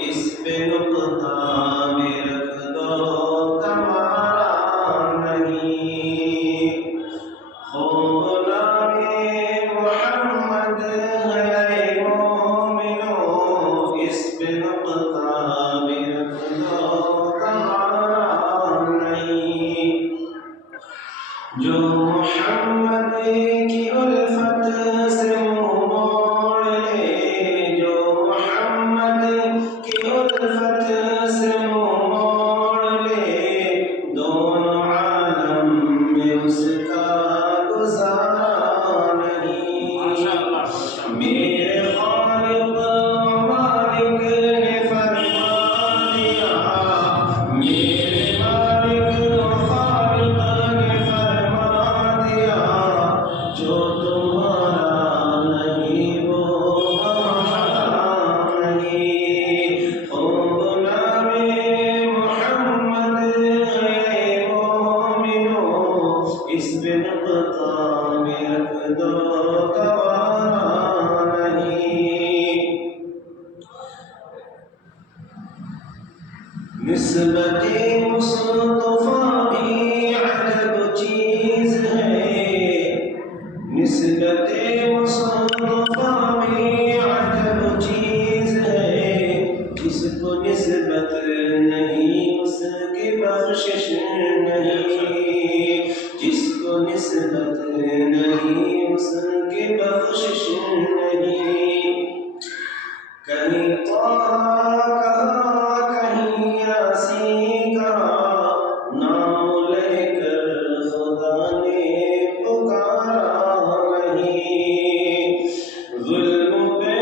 اس پہ نقطہ بھی رکھ دو تمہارا نہیں، ہو غلام محمد ہے مومنو، اس پہ نقطہ بھی رکھ دو تمہارا نہیں، جو محمد کی الفت سے منہ موڑ لے، جو محمد کی الفت سے منہ موڑ لے، دونوں عالم میں اس کا گزارا نہیں۔ میرے خالق مالک نے فرما دیا، میرے مالک خالق نے فرما دیا، جو تمہارا نہیں وہ ہمارا نہیں، او غلام محمد ہے مومنو، اس پہ نقطہ بھی رکھ دو گوارا نہیں۔ نسبت مصطفیٰ بھی عجب چیز ہے، نسبت مصطفیٰ بھی عجب چیز ہے، جس کو نسبت نہیں اس کی بخشش نہیں، جس کو نسبت نہیں اس کی بخشش نہیں، کہیں طه کہیں یاسین کا نام لے کر خدا نے پکارا نہیں، ظلم پہ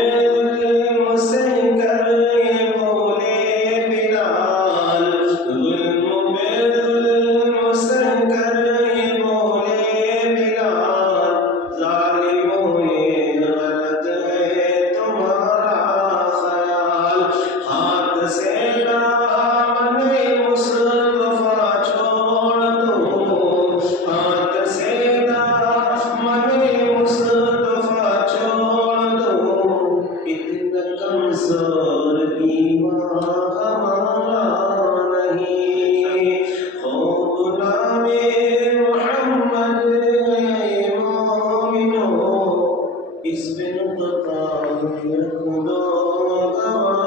ظلم سے کر یہ بولے بلال، ظلم پہ ظلم سے کر یہ بولے بلال، ظالموں یہ غلط ہے تمہارا خیال، ہاتھ سے دامن مصطفیٰ چھوڑ دو، ہاتھ سے دامن مصطفیٰ چھوڑ دو، اتنا کمزور ایمان ہمارا نہیں، ہو غلام محمد ہے مومنو، اس پہ نقطہ بھی رکھ دو گوارا